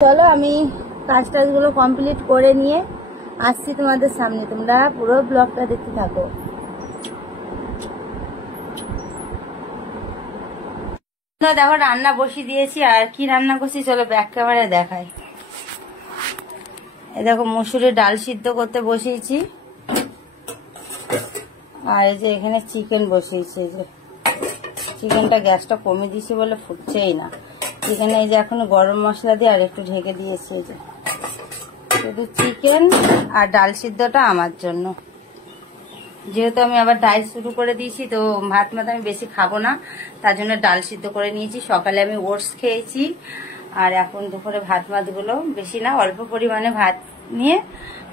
চলো আমি কাজ টাজগুলো কমপ্লিট করে নিয়ে আসছি তোমাদের সামনে, তোমরা পুরো ব্লগটা দেখতে থাকো। দেখো রান্না বসিয়ে দিয়েছি, আর কি রান্না করছি চলো ব্যাক ক্যামেরায় দেখাই। এই দেখো মসুরের ডাল সিদ্ধ করতে বসিয়েছি, আর এই যে এখানে চিকেন বসিয়েছি। এই যে চিকেনটা গ্যাসটা কমে দিয়েছি বলে ফুটছেই না। চিকেনে এই যে এখন গরম মশলা দিয়ে আর একটু ঢেকে দিয়েছি। এই যে শুধু চিকেন আর ডাল সিদ্ধটা আমার জন্য, যেহেতু আমি আবার ডায়েট শুরু করে দিয়েছি তো ভাত মাত আমি বেশি খাবো না, তার জন্য ডাল সিদ্ধ করে নিয়েছি। সকালে আমি ওটস খেয়েছি, আর এখন দুপুরে ভাত মাতগুলো বেশি না, অল্প পরিমাণে ভাত নিয়ে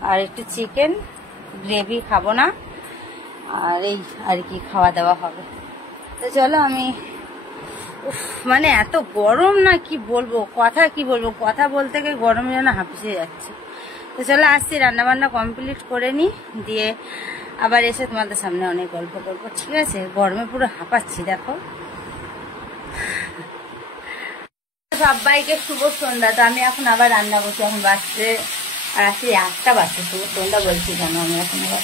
আর একটু চিকেন গ্রেভি খাবো না, আর এই আর কি খাওয়া দাওয়া হবে। তো চলো আমি মানে এত গরম না কি বলবো, কথা বলতে গিয়ে গরম যেন হাঁপিয়ে যাচ্ছে। তো চলো আসছি, রান্না বান্না কমপ্লিট করে নি, দিয়ে আবার এসে তোমাদের সামনে অনেক গল্প করবো, ঠিক আছে? গরমে পুরো হাঁপাচ্ছি দেখো। সবাইকে শুভ সন্ধ্যা। তো আমি এখন আবার রান্না করছি, এখন বাজছে আর আসছি 8টা বাজছে। শুভ সন্ধ্যা বলছি কেন আমি এখন আবার।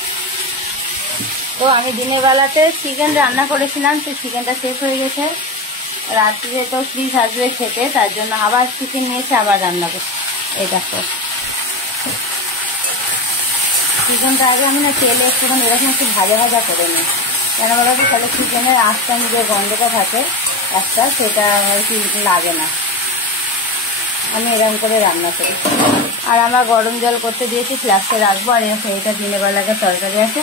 তো আমি দিনের বেলাতে চিকেন রান্না করেছিলাম, তো চিকেনটা শেষ হয়ে গেছে। রাত্রে তো প্লিজ আসবে খেতে, তার জন্য আবার চিকেন নিয়েছে, আবার রান্না করছি। এই দেখো চিকেনটা আগে আমি না তেলে একটুখানি এরকম একটু ভাজা ভাজা করে নিই, কেন বলো তো, তাহলে চিকেনের আঁচটা যে গন্ধটা থাকে একটা, সেটা আর কি লাগে না। আমি এরকম করে রান্না করি। আর আমরা গরম জল করতে দিয়েছি, ফ্লাস্কে রাখবো। আর এইটা দিনের বেলাকে তরকারি আছে,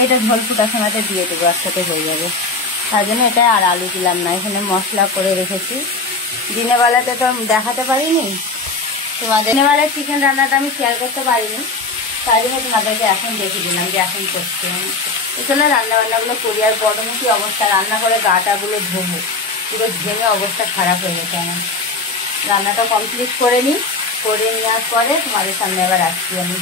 এইটা ঝোল ফুটার সময়তে দিয়ে দেবো, একসাথে হয়ে যাবে। তার জন্য এটা আর আলু দিলাম না, এখানে মশলা করে রেখেছি। দিনের বেলাতে তো দেখাতে পারিনি তোমাদের, দিনের বেলায় চিকেন রান্নাটা আমি শেয়ার করতে পারিনি, তাই জন্য তোমাদেরকে এখন দেখিয়ে দিলাম যে এখন করছি আমি। এখানে রান্না বান্নাগুলো করি, আর গরমে কি অবস্থা, রান্না করে গাটাগুলো ধোবো, পুরো ঘেমে অবস্থা খারাপ হয়ে গেছে আমার। রান্নাটা কমপ্লিট করে নিই, করে নেওয়ার পরে তোমাদের সামনে আবার আসছি আমি।